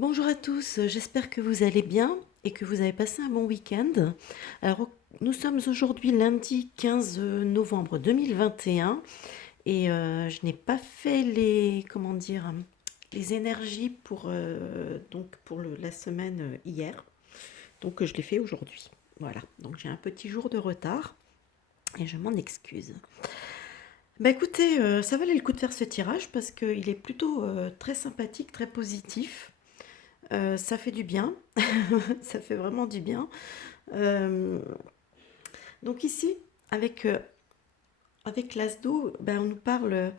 Bonjour à tous, j'espère que vous allez bien et que vous avez passé un bon week-end. Alors, nous sommes aujourd'hui lundi 15 novembre 2021 et je n'ai pas fait comment dire, les énergies pour la semaine hier. Donc, je l'ai fait aujourd'hui. Voilà, donc j'ai un petit jour de retard et je m'en excuse. Bah écoutez, ça valait le coup de faire ce tirage parce qu'il est plutôt très sympathique, très positif. Ça fait du bien, ça fait vraiment du bien. Euh, donc ici, avec, euh, avec l'Asdo, ben on nous parle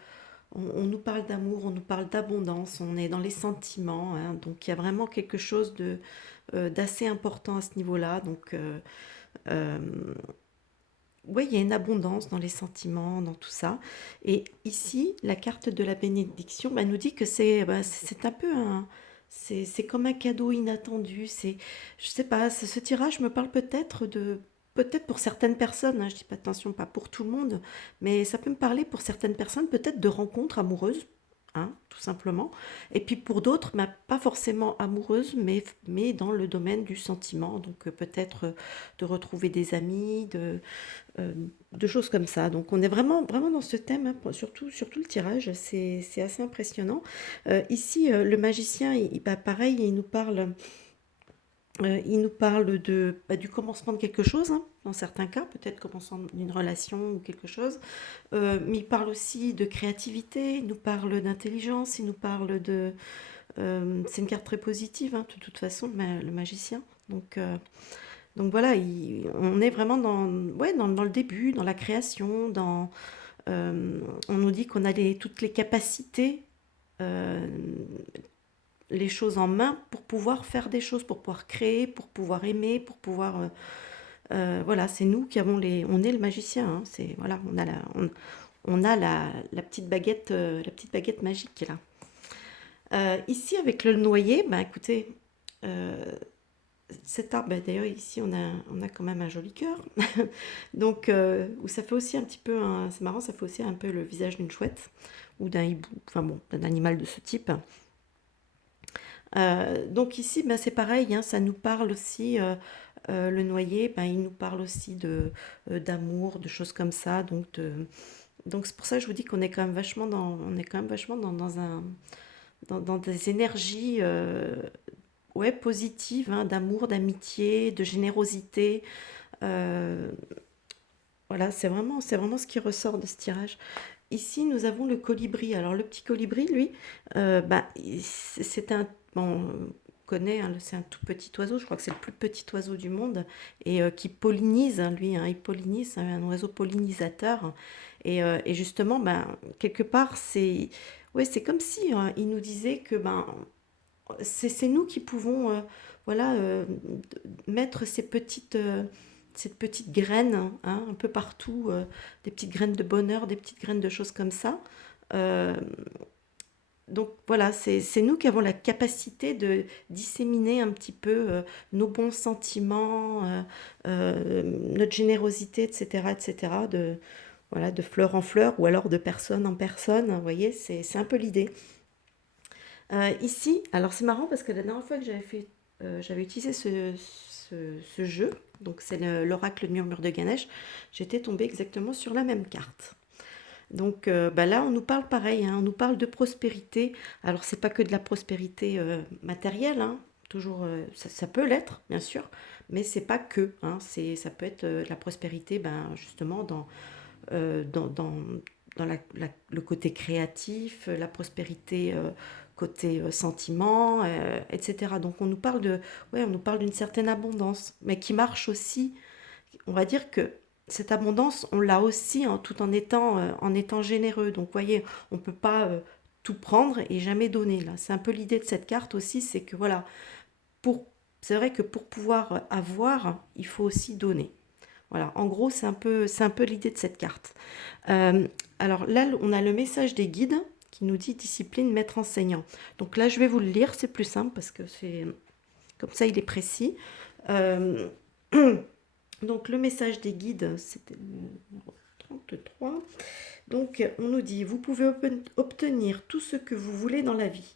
d'amour, on nous parle d'abondance, on est dans les sentiments, hein. Donc il y a vraiment quelque chose d'assez important à ce niveau-là. Euh, ouais, il y a une abondance dans les sentiments, dans tout ça. Et ici, la carte de la bénédiction nous dit que c'est un peu c'est comme un cadeau inattendu. Je sais pas, ce tirage me parle peut-être pour certaines personnes, hein, je dis pas attention, pas pour tout le monde, mais ça peut me parler pour certaines personnes peut-être de rencontres amoureuses, hein, tout simplement. Et puis pour d'autres, pas forcément amoureuses, mais dans le domaine du sentiment. Donc peut-être de retrouver des amis, euh, de choses comme ça. Donc on est vraiment dans ce thème, hein, surtout le tirage, c'est assez impressionnant. Ici, le magicien, pareil, il nous parle du commencement de quelque chose, hein, dans certains cas, peut-être commencement d'une relation ou quelque chose. Mais il parle aussi de créativité, il nous parle d'intelligence, il nous parle de... c'est une carte très positive, hein, de toute façon, le magicien. Donc voilà, on est vraiment ouais, dans le début, dans la création, on nous dit qu'on a toutes les capacités, euh, les choses en main pour pouvoir faire des choses, pour pouvoir créer, pour pouvoir aimer, pour pouvoir... voilà, c'est nous qui avons on est le magicien, hein, voilà, on a la petite baguette magique là. Ici, avec le noyer, écoutez, euh, cet arbre, d'ailleurs ici on a quand même un joli cœur. Donc où ça fait aussi un petit peu, c'est marrant, ça fait aussi un peu le visage d'une chouette ou d'un hibou, enfin bon, d'un animal de ce type. Donc ici, c'est pareil, hein, ça nous parle aussi, le noyer, il nous parle aussi d'amour, de choses comme ça. Donc c'est pour ça que je vous dis qu'on est quand même on est quand même vachement dans des énergies, ouais, positives, hein, d'amour, d'amitié, de générosité. Euh, voilà, c'est vraiment ce qui ressort de ce tirage. Ici, nous avons le colibri. Alors, le petit colibri, lui, c'est un. Bon, on connaît, hein, c'est un tout petit oiseau. Je crois que c'est le plus petit oiseau du monde et qui pollinise, hein, lui. Hein, il pollinise, c'est un oiseau pollinisateur. Et justement, quelque part, ouais, c'est comme si il nous disait que c'est nous qui pouvons, voilà, mettre cette petite graine, hein, un peu partout, des petites graines de bonheur, des petites graines de choses comme ça. Euh, donc voilà, c'est nous qui avons la capacité de disséminer un petit peu nos bons sentiments, notre générosité, etc., etc., voilà, de fleur en fleur ou alors de personne en personne. Vous voyez, c'est un peu l'idée. Ici, alors c'est marrant parce que la dernière fois que j'avais utilisé ce jeu, donc c'est l'oracle murmure de Ganesh, j'étais tombée exactement sur la même carte. Donc là, on nous parle pareil, hein, on nous parle de prospérité. Alors c'est pas que de la prospérité matérielle, hein, toujours, ça peut l'être, bien sûr, mais c'est pas que, hein, ça peut être de la prospérité, justement dans le côté créatif, la prospérité côté sentiment, etc. Donc ouais, on nous parle d'une certaine abondance, mais qui marche aussi. On va dire que cette abondance, on l'a aussi, hein, tout en étant généreux. Donc, vous voyez, on ne peut pas tout prendre et jamais donner. Là, c'est un peu l'idée de cette carte aussi, c'est que voilà, pour, c'est vrai que pour pouvoir avoir, il faut aussi donner. Voilà, en gros, c'est un peu l'idée de cette carte. Euh, alors là, on a le message des guides qui nous dit discipline, maître enseignant. Donc là, je vais vous le lire, c'est plus simple parce que c'est comme ça, il est précis. Euh, donc le message des guides, c'était le numéro 33. Donc on nous dit, vous pouvez obtenir tout ce que vous voulez dans la vie.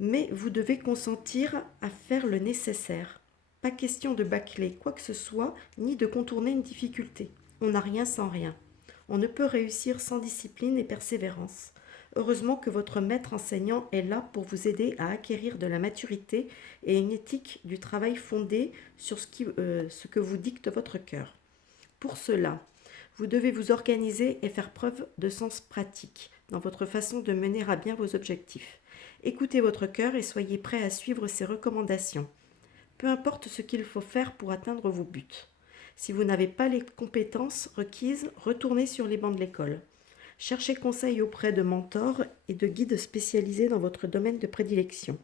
mais vous devez consentir à faire le nécessaire. Pas question de bâcler quoi que ce soit, ni de contourner une difficulté. On n'a rien sans rien. On ne peut réussir sans discipline et persévérance. Heureusement que votre maître enseignant est là pour vous aider à acquérir de la maturité et une éthique du travail fondée sur ce que vous dicte votre cœur. Pour cela, vous devez vous organiser et faire preuve de sens pratique dans votre façon de mener à bien vos objectifs. Écoutez votre cœur et soyez prêt à suivre ses recommandations. Peu importe ce qu'il faut faire pour atteindre vos buts. Si vous n'avez pas les compétences requises, retournez sur les bancs de l'école. Cherchez conseil auprès de mentors et de guides spécialisés dans votre domaine de prédilection.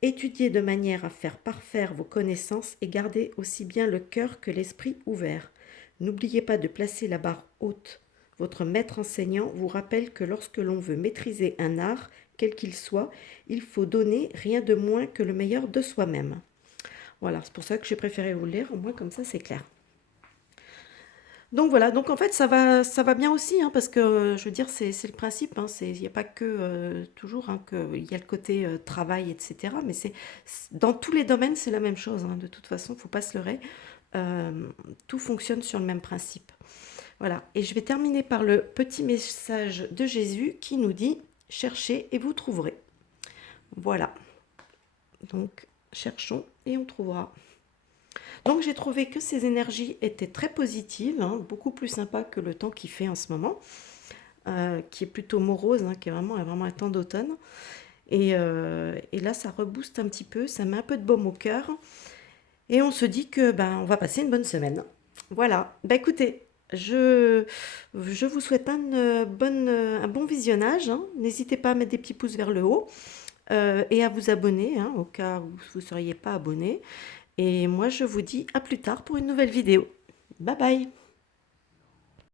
Étudiez de manière à faire parfaire vos connaissances et gardez aussi bien le cœur que l'esprit ouvert. N'oubliez pas de placer la barre haute. Votre maître enseignant vous rappelle que lorsque l'on veut maîtriser un art, quel qu'il soit, il faut donner rien de moins que le meilleur de soi-même. Voilà, c'est pour ça que j'ai préféré vous le lire, au moins comme ça c'est clair. Donc voilà, donc en fait ça va bien aussi, hein, parce que je veux dire c'est le principe, hein, il n'y a pas que toujours hein, il y a le côté travail, etc. Mais dans tous les domaines c'est la même chose, hein, de toute façon, il ne faut pas se leurrer. Tout fonctionne sur le même principe. Voilà, et je vais terminer par le petit message de Jésus qui nous dit « Cherchez et vous trouverez ». Voilà, donc cherchons et on trouvera. Donc j'ai trouvé que ces énergies étaient très positives, hein, beaucoup plus sympa que le temps qu'il fait en ce moment, qui est plutôt morose, hein, qui est vraiment un temps d'automne. Et là, ça rebooste un petit peu, ça met un peu de baume au cœur. Et on se dit que on va passer une bonne semaine. Voilà, écoutez, je vous souhaite un bon visionnage, hein. N'hésitez pas à mettre des petits pouces vers le haut et à vous abonner, hein, au cas où vous ne seriez pas abonné. Et moi, je vous dis à plus tard pour une nouvelle vidéo. Bye bye!